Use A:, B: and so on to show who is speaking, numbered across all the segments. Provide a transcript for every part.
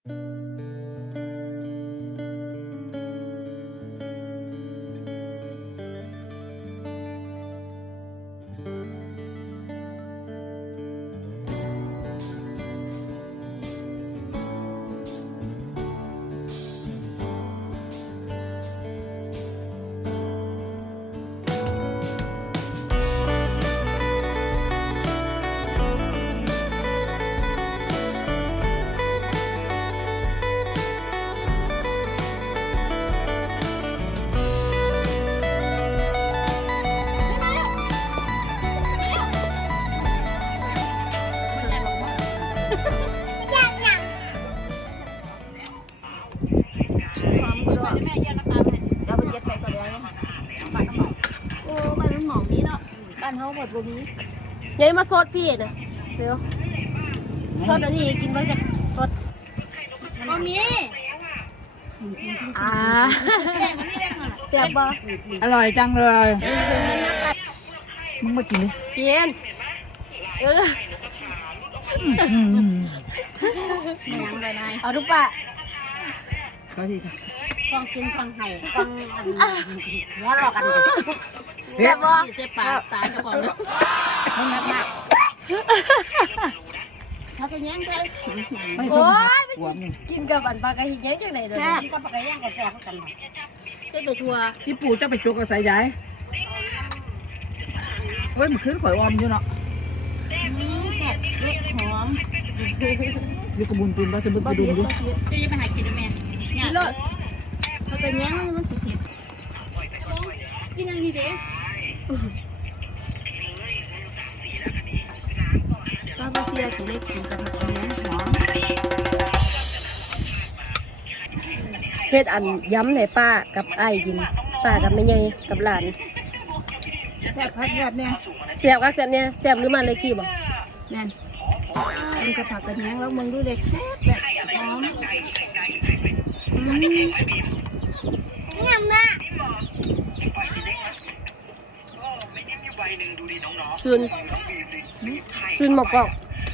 A: ยัยมาสดพี่นะเดี๋ยวสดอันนี้กินเบิ่งจะสดบ่มีเสียบบ่
B: อร่อยจังเลยมึงมากินดิ
A: กินเอาทุกปะ
B: ก็ดีค่ะ
C: ฟังกินฟังไห้ฟังหัวเราะกัน
A: เสียบบ่
C: เจ็บปากตายเจ้าของ
B: มันนักมาก
C: เขาจะแย่งกัน
B: ไม่ส
A: โอ้
B: ม
A: ย
B: หัวมึง
A: กินกับอันปลากระหิยังจังไหนเด้อ
C: แซ่บก็ปากแย่งกันแซ่บกัน
A: ได้ไปทัวร์
B: ที่ปู่จะไปจกกับสายใหญ่เฮ้ยมันขึ้นข่อยออมอยู่เนาะ
C: แซ่บเล็กหอม
B: อยู่กระบุนปืนบ้าจะบึ้งกระดุมอยู่
C: จะยังไปหากินแม่เนี่ยเลิศเขาจะแย่งมันสิผิดกินยังดีเด้
B: ป้าบาเซียจะเล็กกินกับผักเลี้ยงหอม
A: เฮ็ดอันย้ำให้ป้ากับอ้ายกินป้ากับแม่ใหญ่กับหลาน
B: แซ่บพักแบบเนี่ย
A: เสียบกักเสียบเนี่ยเสียบหรือมันเลยกี่บ่
B: แน่นกินกับผักกระเทียมแล้วมึงดูเล็กแซ่บแบบหอม
A: งามนะซุนหมกกอก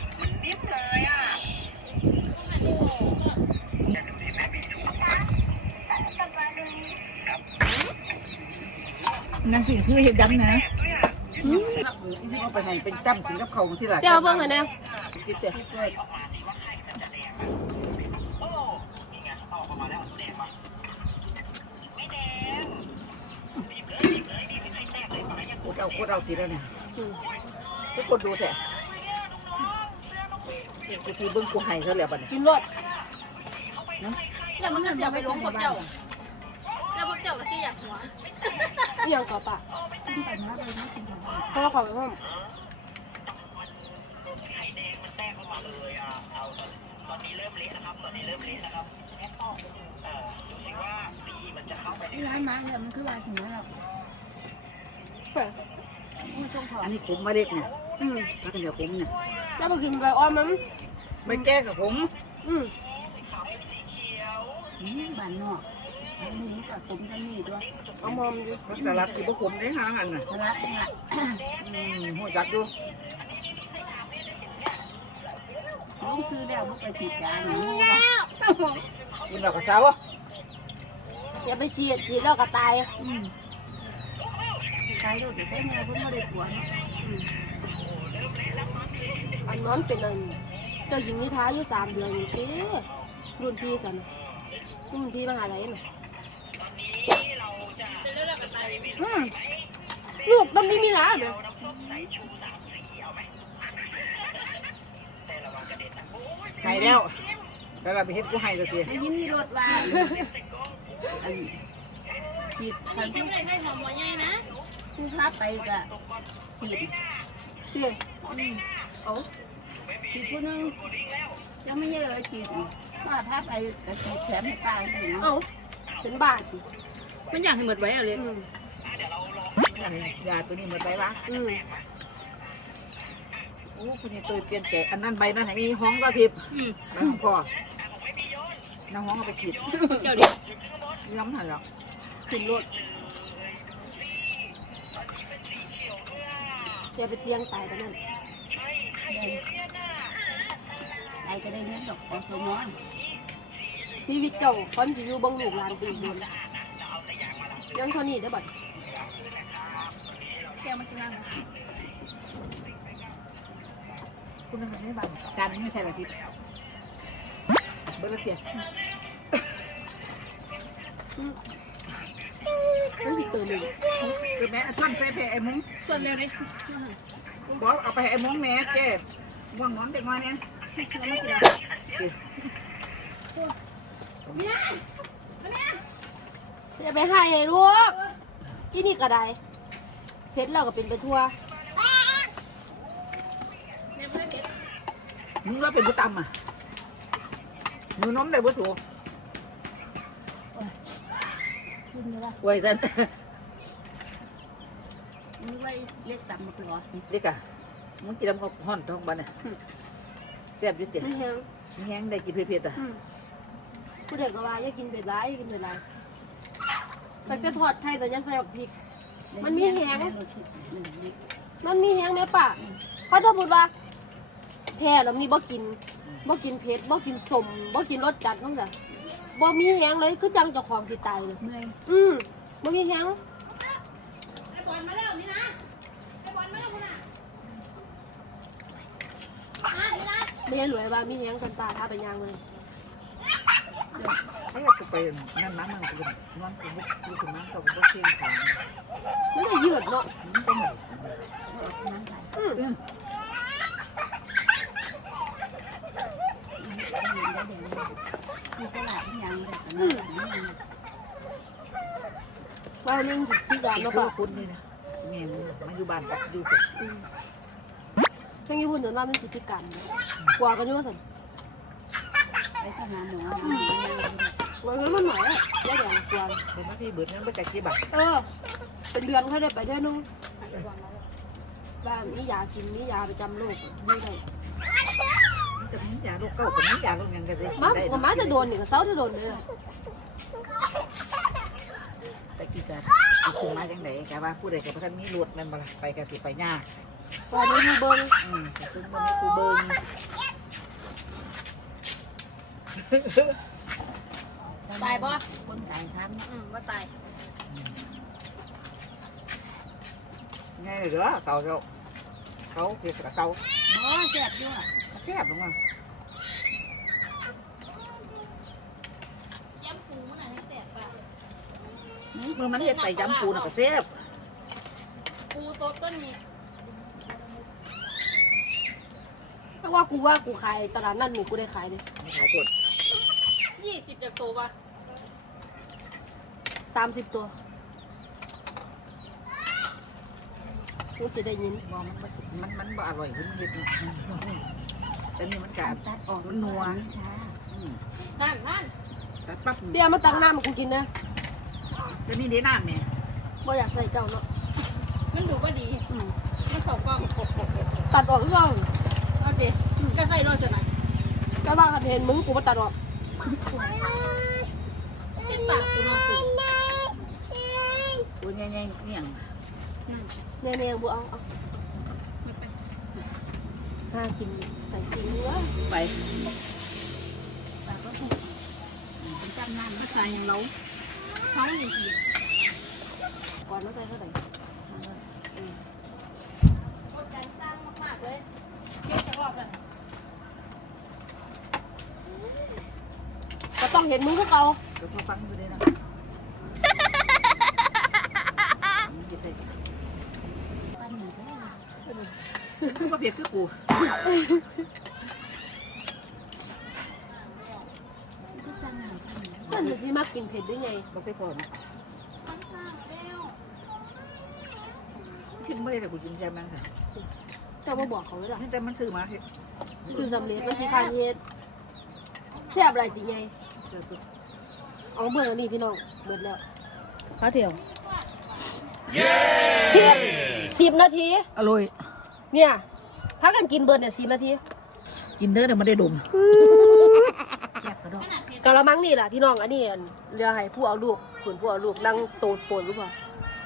B: นั่นสิคือเห็ดดำนะที่เอาไปให้เป็นจ้ำกินกับเขาที่หลัง
A: เดี๋ยวเอาเบิ่งหน่อยนะ
B: กินเด็ดโคตรเอาตีแล้วเนี่ยทุกคนดูแท้กูทีเบิ้งกูให้เขาแล้วบัดนี้
A: กินรส
C: แล้วมันจะเสียไปลงพวกเจ้าแล้วพวกเจ้าก็สิอยากหัว
A: อหย่างก่อป่ะพ่อขอไปเพิ่ม
B: ร้านมาเนี่ยมันคือลายสีแล้ว
C: อั
B: อั
C: น
B: น
C: นี้
B: นี้ขมมาเล็กเนี่ย
A: อืม
B: ถ้าเป็นเดี๋ยวขมเนี่ย
A: แล้วมากินใบอ้อมมัน
B: ไม่แก้กับผม
A: อืม
C: บ้านนอกอันนี้ก็ต้มกันนี่ด้วย
A: เอามอมอยู่
B: เพราะสลัดที่พวกผมได้ห้าหันน่ะ
C: สลัดเนี่ย
B: หัวจักดู
C: ลุงซื้อแล้วมันไปฉีดยาหนู
B: กินดอกกระเซ้าอ่ะ
A: อย่าไปฉีดแล้วก็ตาย
C: ตายด้วยแต่แม่เพิ่งไม่ได้ปวด
A: อันนั้นเป็นอันเจ้าหญิงนิทราอยู่3 เดือนอยู่สิรุ่นพี่สันรุ่นพี่มหาลัยน่ะลูกมันไม่มีหลานเหรอ
B: ให้แล้วแล้วเราไปเฮ็ดกูให้ตะกี้
C: ไอ้ยินนี่รถว่าฉีดขันที่ไม่ได้หอมหัวใหญ่นะคือพาไปก็ฉีด
A: สิเอา
C: ฉีดคนนึงยังไม่เยอะเลยฉีดป้าพาไปก็ฉีดแถมให้ป้าถึง
A: เอาเป็นบาท
C: มันอยากให้หมดไว้อะไร
B: ยาตัวนี้มาไปวะ
A: อืม
B: โอ้คนนี้ตัวเปลี่ยนแจกอันนั้นใบนั้นให้ห้องก็ทิพย์แล้วของพ่อน้าห้องเอาไปขีด
C: เดี๋ยวดิ
B: ย้ำหันหรอก
C: ขึ้นรถ
A: อย่าไปเที่ยงตายกันนั่น
C: ไอ้ก็ได้เงินดอกอสม
A: ชีวิตเจ้าคนจะอยู่บังลูกหลานปีเดือนยังเท่านี้ได้บัด
C: แก้วมันกินน้ำ
B: คุณนึกไม่บ้านการไม่ใช่ละทิศเบอร์ละเทีย
A: มันสิเติมเลย
B: คือแม่ท่านใส่ไปไอ้มุ้ง
C: ส่วนเร็วดิ
B: บอกเอาไปไอ้มุ้งแม่แกว่างนอนเด็กน้อยเนี่ย
C: แล้วไม่กินแล้ว
A: อย่าไปให้เลยลูกที่นี่ก็ได้เพชรเราก็เป็นไปทั่ว
C: เนี่ยไม่ได้เด็ด
B: มึงว่าเป็นผู้ตำอ่ะมึงน้มได้ผู้ถูก
C: กินเลยว่ะ
B: ไว้กัน
C: มึงไว้เล็กต่ำหมดเลยเหรอ
B: เด็กอ่ะมึงกินแล้วก็ห่อนท้องบ้านอ่ะแซ่บยุ่งเตี๋ย
A: มันแห้ง
B: แห้งได้กินเผ็ดๆอ่ะ
A: ผู้เด็กก็ว่าอย่ากินเผ็ดร้ายอย่ากินเผ็ดร้ายแต่ก็ทอดไทยแต่ยังใส่บักพริก มันมีแหง มันมีแห้งไหมป่ะเพราะถ้าพูดว่าแท้แล้วมีบ่กินเผ็ดบ่กินสมบ่กินรสจัดนั่นจ้ะบ่มีแห้งเลยคือจังเจ้าของที่ตายเลย
C: เมื่อย
A: บ่มีแห้ง
C: ไอ้บอลมาแล้วนี่นะไอ้บอลมาแล้วคุณอ่ะนี่นะ
A: ไม่เห็นหรวยว่ามีแห้งกันป่าถ้าไปย่างเลย
B: ไอ้ก็ไปนั่นน้ำมันก็นอนกับลูกกับน้ำกับลูกเชียงขาง
A: ไม่ได้ยืดเนาะ
B: มันเป็นไง
C: มีตลาดที่ยังเลยแต่ไม่ยัง
A: ว่านึงที่ยาน
B: แล้
A: เนาะ
B: วก็
A: ป่ะ
B: คุณนี่นะแม่มึงมาอยู่บ้านกับอยู่กับ
A: ทั้งญี่ปุ่นจนว่ามันสิพิการกว่ากันอยู่ว่าสั่น
C: ไปทำงานหนู
A: ว่างั้นมันหน่อยอะได้อย่างกว่า
B: เป็นมาพี่เบิดนั่นไปจากกี่บาท
A: เป็นเดือนค่อยได้ไปเท่านึงบ้านมียากินมียาประจำโรคนี่ได้
B: จะมียาโรคเก้ากับมียาโรคยังกันเลย
A: มาจะโดนนี่ก็เศร้าจะโดนเลย
B: แต่กี่กันขึ้นมาจังไหนแกว่าผู้ใดกับท่านมีรถมันมาไปกันสิไปยาก
A: ว่านี่ดูเบิ้ง
B: ซึ่งมันไม่คือเบิ้ง
C: ตายป่ะคนตายทันว่าตาย
B: ง่ายเลยเหรอเต่าเขาเกี่ยวกับเต่า
C: อ๋อแซ่บอยู่อ่ะ
B: แซ่บลงมา
C: ย้ำปูมันอะไรแซ่บป่ะ
B: เมื่อมันเรียกไปยำปูน่ะก็แซ่บ
C: ปูสดก็มี
A: ถ้าว่ากูขายตลาดนั่นนี่กูได้ขายเลย
B: ไม่ขายสด
C: 20จากตัวป่ะ
A: 30 ตัวกูจะได้ยิน
B: มองมันบ่อร่อยขึ้นนิดนึงแต่นี่มันกาดออกมันนัว
C: นั่น
B: แต่ปั๊บ
A: เดี๋ยวมาตั้งน้ำมากูกินนะ
B: ก็นี่เด้น้ำเนี่ย
A: บ่อยากใส่เจ้าเนาะ
C: มันดูก็ดีมันเข้ากล้อง
A: ตัดออกก็
C: เอาสิก็ใส่รอดจะไหน
A: ก็บ้าคันเห็นมึงกูมาตัดออก
C: เป็นปากกูนอนสิ
B: ตัวใหญ่ๆเนี่ย
A: แน่ๆบ่เอาห้ากินใส่กินเนื้อ
B: ไป
C: ปากก็ถูกเป็นจำนานมันใส่อย่างเราท้องดี
A: ก่อนมาใส่เท่าไหร่
C: กดการสร้างมากๆเลยเก็บสักรอบเลย
A: ก็ต้องเห็นมึงก็เอา
B: เดี๋ยวพอฟังดูเลยนะคือมาเบียดคือกู
A: มันจะสิมากินเผ็ดได้ไง
B: บอกไปพอนะชิมไม่ได้แต่กูชิมแค่นั้นค่ะ
A: เจ้ามาบอกเขาไว้หรอ
B: นี่แต่มันซื้อมาสิ
A: ซื้อสำเร็จมันที่คานเฮ็ดแซ่บอะไรติไงเอาเบิ่งอันนี้พี่น้องเบิดแล้วพาเที่ยวเที่ยง10 นาที
B: อร่อย
A: เนี่ยพักกันกินเบิดเนี่ย10 นาที
B: กินเนื้อเดี๋ยวมันได้ดมแซ่บกระดอก
A: กะละมังนี่แหละพี่น้องอันนี้อันเรือให้ผู้เอาลูกส่วนผู้เอาลูกนั่งโตดโปนรู้ป่ะ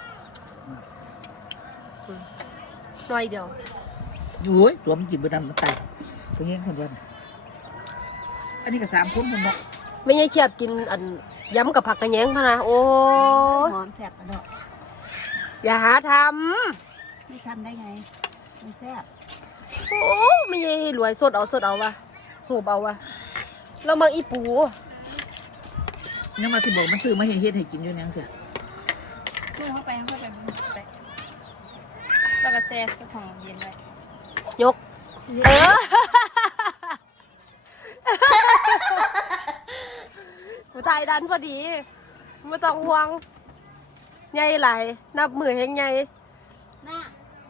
A: หน่อยเดียว
B: โอ้ยตัวมันกินไปดำมันตายตัวนี้คนเดียวอันนี้ก็3 คนคนเนาะ
A: ไม่ใช่เขียบกินอันย้ำกับผักกระแยงพะนะโอ้ย
C: หอมแซ่บกระโดด
A: อย่าหาท
C: ไม่ทำได้ไงมันแซ่บ
A: ำโอ้ไม่ใช่รวยสดเอาวะหูบเอาวะเรามาอีปู
B: ยังมาที่บอกมันซื้อมาเฮ็ดให้กินอยู่ยังเถอะ
C: มือเข้าไปแล้วก็แซ่บของเย็นไว้
A: ยกเออผู้ชายดันพอดีไม่ต้องห่วงใหญ่ไหลายนับมือแห่งใหญ่
C: หน้า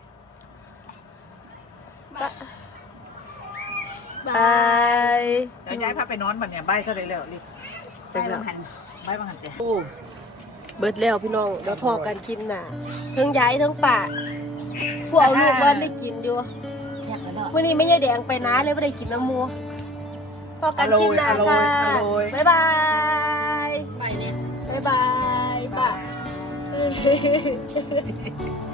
A: ไป
B: เดี๋ยวย้ายพาไปนอนบัดเนี่ยใบเท่าไรแล้วรีบ
C: ใส่บางหัน
B: ใบบังหันเจ้
A: โอ้เบิดแล้วพี่น้องเดี๋ยวพอกันคลิปหน้าทั้งย้ายทั้งป่าพวกเอาลูกวันได้กินอยู่
C: แซ่บกระโดด
A: วันนี้ไม่ใช่แดงไปนะเลยไม่ได้กินน้ำมูพอกันคลิปหน้าค่ะบ๊ายบาย
C: ไปเนี่ย
A: บ๊ายบายป่ะ